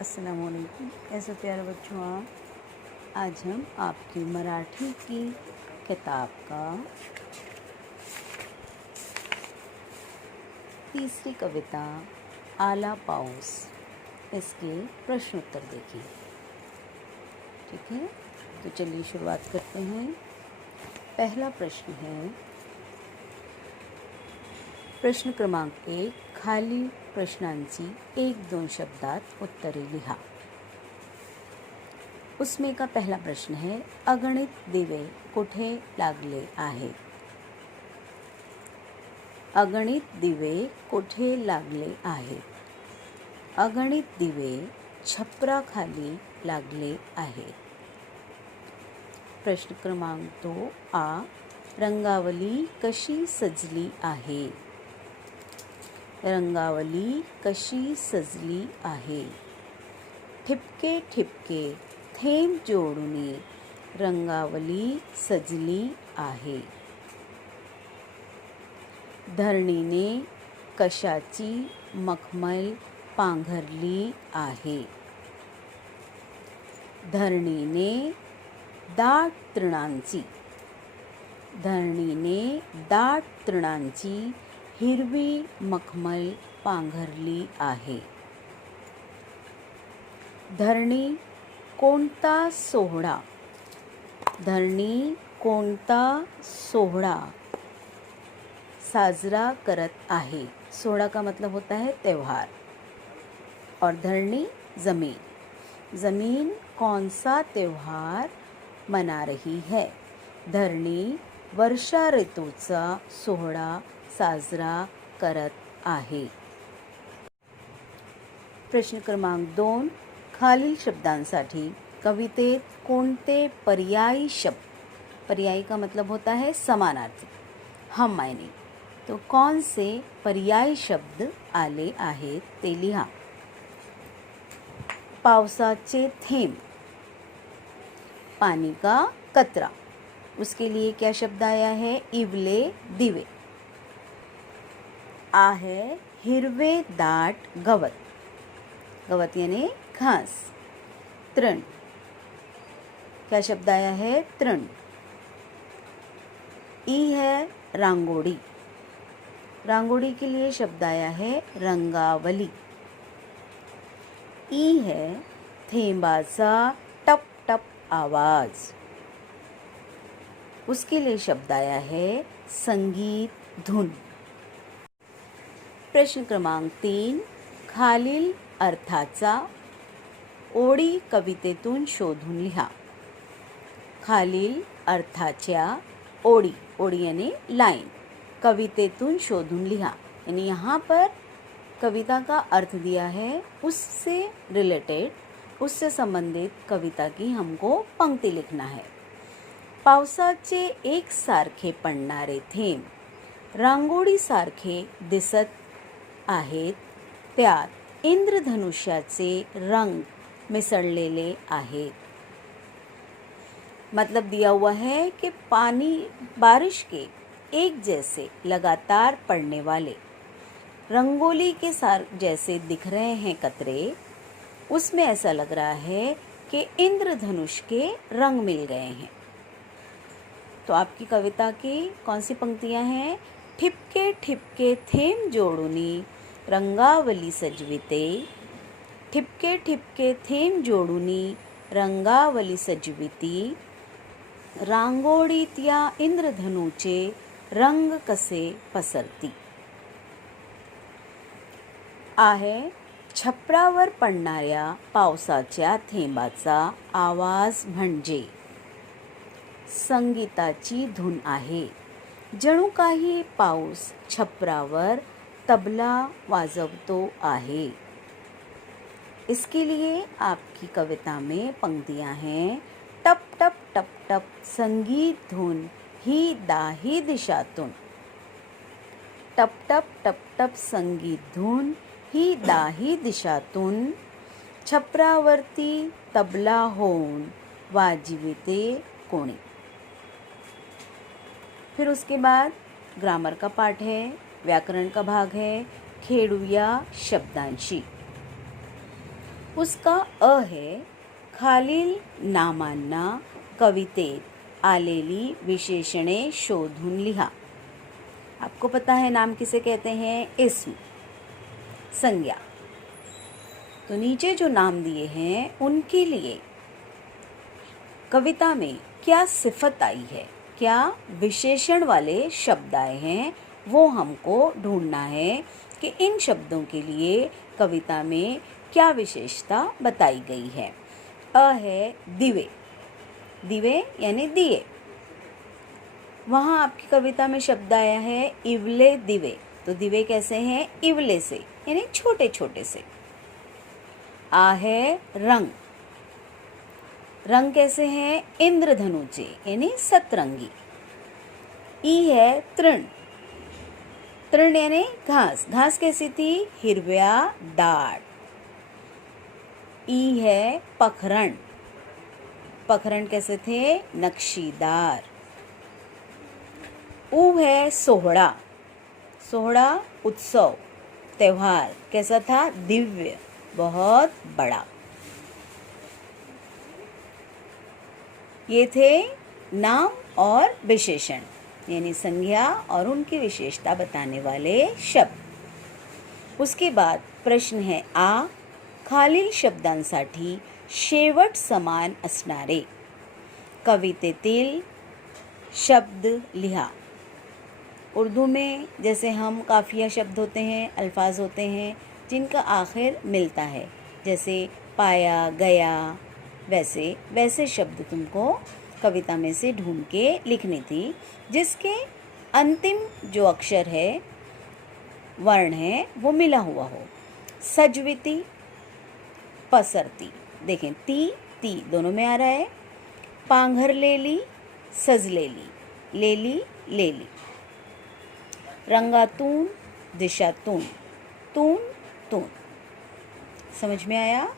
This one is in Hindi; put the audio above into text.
अस्सलाम वालेकुम। ऐसे प्यारे बच्चों, आज हम आपकी मराठी की किताब का तीसरी कविता आला पाऊस, इसके प्रश्नोत्तर देखें। ठीक है, तो चलिए शुरुआत करते हैं। पहला प्रश्न है, प्रश्न क्रमांक 1, खाली प्रश्नांची 1-2 शब्दात उत्तरे लिहा। उसमें का पहला प्रश्न है, अगणित दिवे कुठे लागले आहेत? अगणित दिवे कुठे लागले आहेत? अगणित दिवे छपराखाली लागले आहेत। प्रश्न क्रमांक 2 आ, रंगावली कशी सजली आहे? रंगावली कशी सजली आहे? ठिपके ठिपके थेंब जोडून रंगावली सजली आहे। धरणीने कशाची मखमल पांघरली आहे? धरणीने दाट तृणांची हिरवी मखमल पांघरली आहे। धरणी कोणता सोहळा साजरा करत आहे? सोहळा का मतलब होता है त्योहार, और धरणी जमीन कौन सा त्योहार मना रही है? धरणी वर्षा ऋतूचा सोहळा साजरा करत आहे। प्रश्न क्रमांक 2, खालील शब्दांसाठी कवितेत कोणते पर्यायी शब्द, पर्यायी का मतलब होता है समानार्थी, हम मायने, तो कौन से पर्यायी शब्द आले आहेत ते लिहा। पावसाचे थेंब, पानी का कतरा, उसके लिए क्या शब्द आया है? इवले दिवे। आ है हिरवे दाट गवत यानी घास। तृण, क्या शब्द आया है? तृण। ई है रांगोड़ी के लिए शब्द आया है रंगावली। ई है थेंबाचा टप टप आवाज, उसके लिए शब्द आया है संगीत धुन। प्रश्न क्रमांक 3, खालील अर्थाचा ओळी कवितेतून शोधून लिहा। खालील अर्थाच्या ओळी यानी लाइन कवितेतून शोधून लिहा, यानी यहाँ पर कविता का अर्थ दिया है, उससे रिलेटेड, उससे संबंधित कविता की हमको पंक्ति लिखना है। पावसाचे एकसारखे पडणारे थेंब रांगोळीसारखे दिसत आहेत, त्यात इंद्रधनुष्याचे रंग मिसळलेले आहेत। मतलब दिया हुआ है कि पानी बारिश के एक जैसे लगातार पड़ने वाले रंगोली के जैसे दिख रहे हैं कतरे, उसमें ऐसा लग रहा है कि इंद्रधनुष के रंग मिल गए हैं। तो आपकी कविता की कौन सी पंक्तियां हैं? ठिपके ठिपके थेंब जोडूनी रंगावली सजविते। ठिपके ठिपके थेंब जोडूनी रंगावली सजविती। रांगोळीत या इंद्रधनुचे रंग कसे पसरती। आहे छपरावर पडणाऱ्या पावसाच्या थेंबाचा आवाज म्हणजे संगीताची धून आहे। जणू काही पाऊस छपरावर तबला वाजवतो आहे। इसके लिए आपकी कविता में पंक्तियां हैं, टप टप टप टप संगीत धुन ही दाही दिशातून। टप टप टप टप संगीत धुन ही दाही दिशातून। छपरावरती तबला होऊन वाजविते कोणी। फिर उसके बाद ग्रामर का पाठ है, व्याकरण का भाग है, खेळूया शब्दांशी। उसका अ है खालील नामांना कवितेत आलेली विशेषणे शोधून लिहा। आपको पता है नाम किसे कहते हैं? इस्म, संज्ञा। तो नीचे जो नाम दिए हैं उनके लिए कविता में क्या सिफत आई है, क्या विशेषण वाले शब्द आए हैं, वो हमको ढूंढना है कि इन शब्दों के लिए कविता में क्या विशेषता बताई गई है। अ है दिवे, दिवे यानी दिए। वहाँ आपकी कविता में शब्द आया है इवले दिवे, तो दिवे कैसे हैं? इवले से, यानी छोटे छोटे से। आ है रंग, रंग कैसे हैं? इंद्रधनुचे यानी सतरंगी। ई है तृण, तृण यानी घास, घास कैसी थी? हिरव्या दाट। ई है पखरण, पखरण कैसे थे? नक्शीदार। ऊ है सोहड़ा, सोहड़ा उत्सव, त्योहार, कैसा था? दिव्य, बहुत बड़ा। ये थे नाम और विशेषण यानी संज्ञा और उनकी विशेषता बताने वाले शब्द। उसके बाद प्रश्न है आ, खालील शब्दांसाठी शेवट समान असणारे कवितेतील शब्द लिहा। उर्दू में जैसे हम काफिया शब्द होते हैं, अल्फाज होते हैं जिनका आखिर मिलता है, जैसे पाया गया, वैसे वैसे शब्द तुमको कविता में से ढूंढ के लिखनी थी, जिसके अंतिम जो अक्षर है, वर्ण है, वो मिला हुआ हो। सजविती, पसरती, देखें ती दोनों में आ रहा है। पांघर ले ली, सज ले ली, ले ली। रंगातून, दिशातून, तून, तून। समझ में आया?